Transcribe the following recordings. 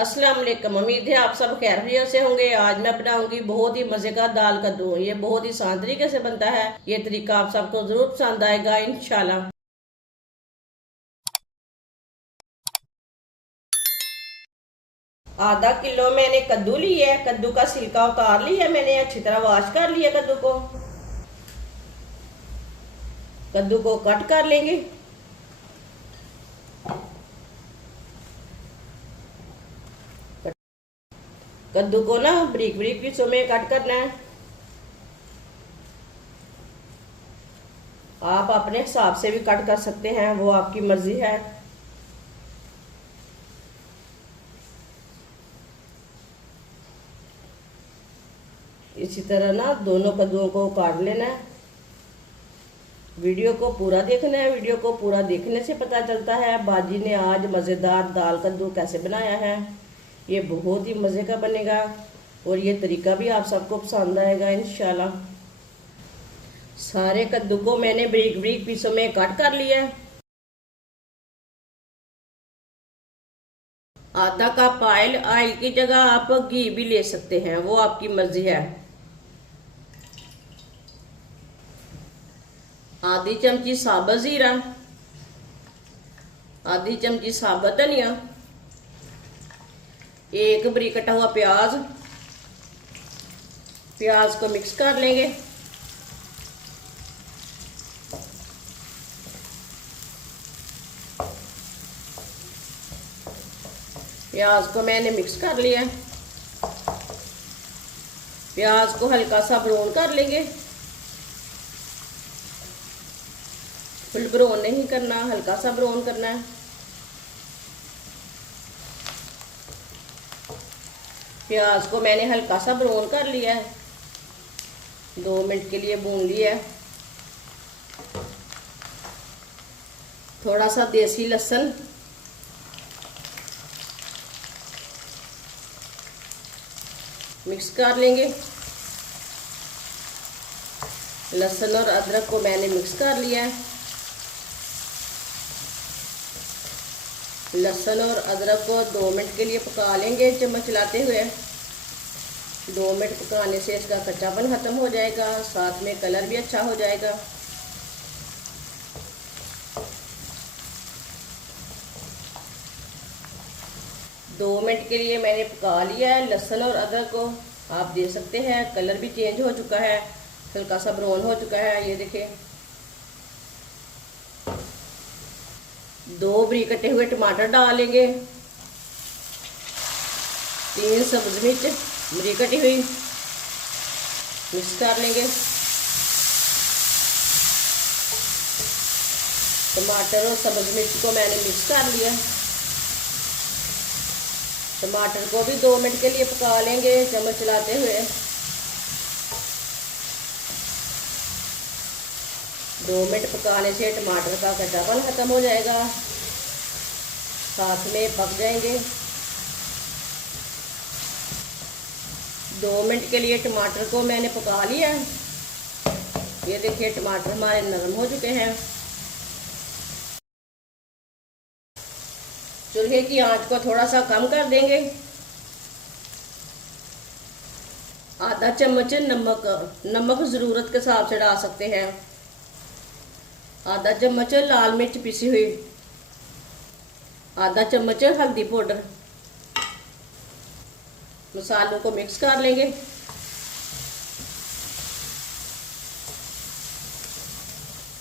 अस्सलाम वालेकुम। उम्मीद है आप सब खैरियत से होंगे। आज मैं बनाऊंगी बहुत ही मजे का दाल कद्दू। ये बहुत ही आसान तरीके से बनता है। ये तरीका आप सबको जरूर पसंद आएगा इंशाल्लाह। आधा किलो मैंने कद्दू लिया है। कद्दू का छिलका उतार लिया मैंने, अच्छी तरह वॉश कर लिया कद्दू को। कद्दू को कट कर लेंगे। कद्दू को ना बारीक बारीक पीसों में कट करना है। आप अपने हिसाब से भी कट कर सकते हैं, वो आपकी मर्जी है। इसी तरह ना दोनों कद्दुओं को काट लेना है। वीडियो को पूरा देखना है। वीडियो को पूरा देखने से पता चलता है बाजी ने आज मज़ेदार दाल कद्दू कैसे बनाया है। ये बहुत ही मज़े का बनेगा और ये तरीका भी आप सबको पसंद आएगा इंशाल्लाह। सारे कद्दू को मैंने बारीक बारीक पीसों में कट कर लिया है। आधा कप ऑयल की जगह आप घी भी ले सकते हैं, वो आपकी मर्जी है। आधी चमची साबुत जीरा, आधी चमची साबुत धनिया, एक बारीक कटा हुआ प्याज। प्याज को मिक्स कर लेंगे। प्याज को मैंने मिक्स कर लिया। प्याज को हल्का सा ब्राउन कर लेंगे। फुल ब्राउन नहीं करना, हल्का सा ब्राउन करना है। प्याज को मैंने हल्का सा ब्राउन कर लिया है, 2 मिनट के लिए भून लिया है। थोड़ा सा देसी लहसुन, मिक्स कर लेंगे। लहसुन और अदरक को मैंने मिक्स कर लिया है। लहसुन और अदरक को 2 मिनट के लिए पका लेंगे चम्मच चलाते हुए। 2 मिनट पकाने से इसका कच्चापन खत्म हो जाएगा, साथ में कलर भी अच्छा हो जाएगा। दो मिनट के लिए मैंने पका लिया है लहसुन और अदरक को। आप देख सकते हैं कलर भी चेंज हो चुका है, हल्का सा ब्राउन हो चुका है। ये देखिए, 2 बारीक कटे हुए टमाटर डालेंगे। 3 सब्ज मिर्च बारीक कटी हुई, मिक्स कर लेंगे। टमाटर और सब्ज मिर्च को मैंने मिक्स कर लिया। टमाटर को भी 2 मिनट के लिए पका लेंगे चम्मच चलाते हुए। 2 मिनट पकाने से टमाटर का कच्चापन खत्म हो जाएगा, साथ में पक जाएंगे। 2 मिनट के लिए टमाटर को मैंने पका लिया। ये देखिए टमाटर हमारे नरम हो चुके हैं। चूल्हे की आंच को थोड़ा सा कम कर देंगे। आधा चम्मच नमक, नमक ज़रूरत के हिसाब से डाल सकते हैं। आधा चम्मच लाल मिर्च पिसी हुई, आधा चम्मच हल्दी पाउडर। मसालों को मिक्स कर लेंगे।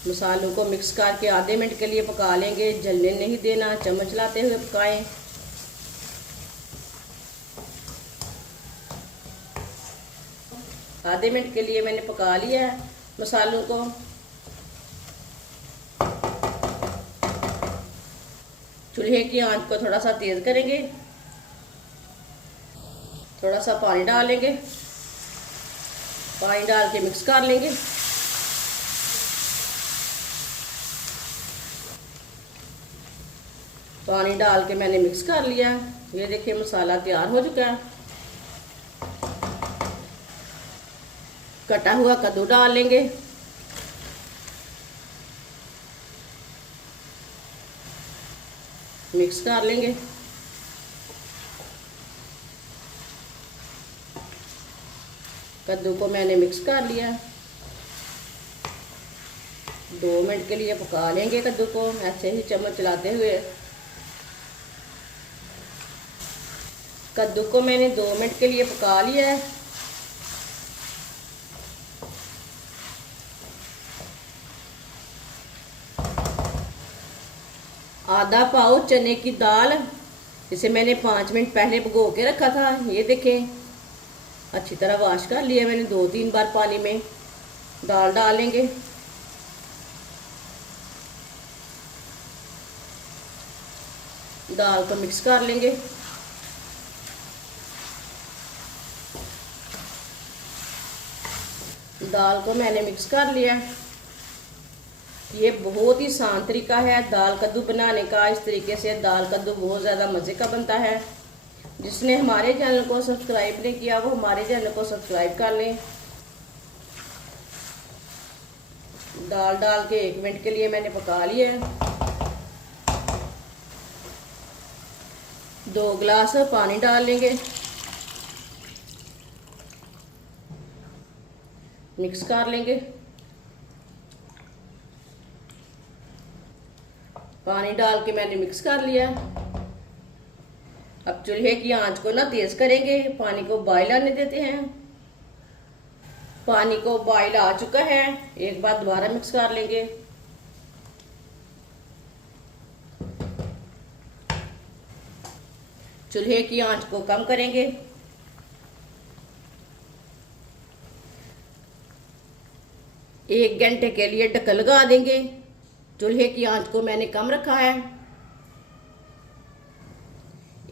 मसालों को मिक्स करके आधे मिनट के लिए पका लेंगे। जलने नहीं देना, चम्मच लाते हुए पकाएं। आधे मिनट के लिए मैंने पका लिया है मसालों को। चूल्हे की आंच को थोड़ा सा तेज करेंगे। थोड़ा सा पानी डालेंगे। पानी डाल के मिक्स कर लेंगे। पानी डाल के मैंने मिक्स कर लिया। ये देखिए मसाला तैयार हो चुका है। कटा हुआ कद्दू डाल लेंगे। मिक्स कर लेंगे। कद्दू को मैंने मिक्स कर लिया। 2 मिनट के लिए पका लेंगे कद्दू को ऐसे ही चम्मच चलाते हुए। कद्दू को मैंने 2 मिनट के लिए पका लिया है। आधा पाव चने की दाल, इसे मैंने 5 मिनट पहले भिगो के रखा था। ये देखें, अच्छी तरह वॉश कर लिया मैंने 2-3 बार पानी में। दाल डालेंगे, दाल को मिक्स कर लेंगे। दाल को मैंने मिक्स कर लिया। ये बहुत ही आसान तरीका है दाल कद्दू बनाने का। इस तरीके से दाल कद्दू बहुत ज़्यादा मज़े का बनता है। जिसने हमारे चैनल को सब्सक्राइब नहीं किया वो हमारे चैनल को सब्सक्राइब कर लें। दाल डाल के 1 मिनट के लिए मैंने पका लिया है। 2 गिलास पानी डाल लेंगे, मिक्स कर लेंगे। पानी डाल के मैंने मिक्स कर लिया। अब चूल्हे की आंच को ना तेज करेंगे, पानी को बॉयल आने देते हैं। पानी को बॉयल आ चुका है, एक बार दोबारा मिक्स कर लेंगे। चूल्हे की आंच को कम करेंगे। एक घंटे के लिए ढक्कन लगा देंगे। चूल्हे की आंच को मैंने कम रखा है।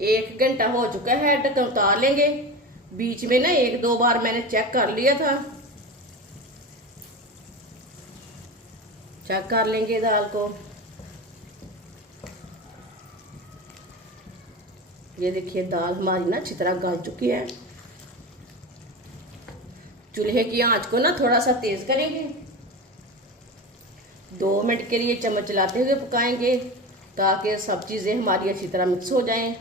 1 घंटा हो चुका है, ढक्कन उतार लेंगे। बीच में ना 1-2 बार मैंने चेक कर लिया था। चेक कर लेंगे दाल को। ये देखिए दाल हमारी ना अच्छी तरह गल चुकी है। चूल्हे की आंच को ना थोड़ा सा तेज करेंगे। 2 मिनट के लिए चम्मच चलाते हुए पकाएंगे ताकि सब चीज़ें हमारी अच्छी तरह मिक्स हो जाएं।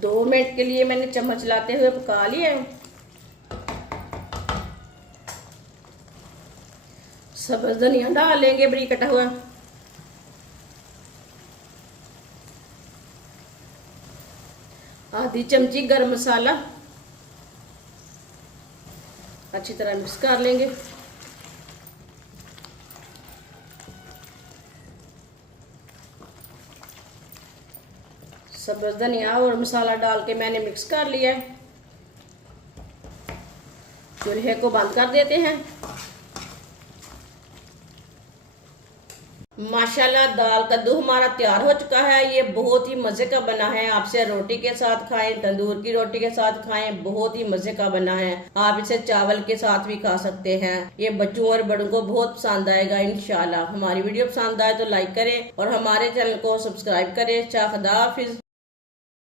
दो मिनट के लिए मैंने चम्मच चलाते हुए पका लिया है। सब्ज़ धनिया डाल लेंगे बरीक कटा हुआ। आधी चमची गरम मसाला, अच्छी तरह मिक्स कर लेंगे। सब्ज़ धनिया और मसाला डाल के मैंने मिक्स कर लिया है। चूल्हे को बंद कर देते हैं। माशाल्लाह दाल कद्दू हमारा तैयार हो चुका है। ये बहुत ही मज़े का बना है। आप इसे रोटी के साथ खाएं, तंदूर की रोटी के साथ खाएं, बहुत ही मज़े का बना है। आप इसे चावल के साथ भी खा सकते हैं। ये बच्चों और बड़ों को बहुत पसंद आएगा इंशाल्लाह। हमारी वीडियो पसंद आए तो लाइक करें और हमारे चैनल को सब्सक्राइब करें। चाहे खुदा हाफिज।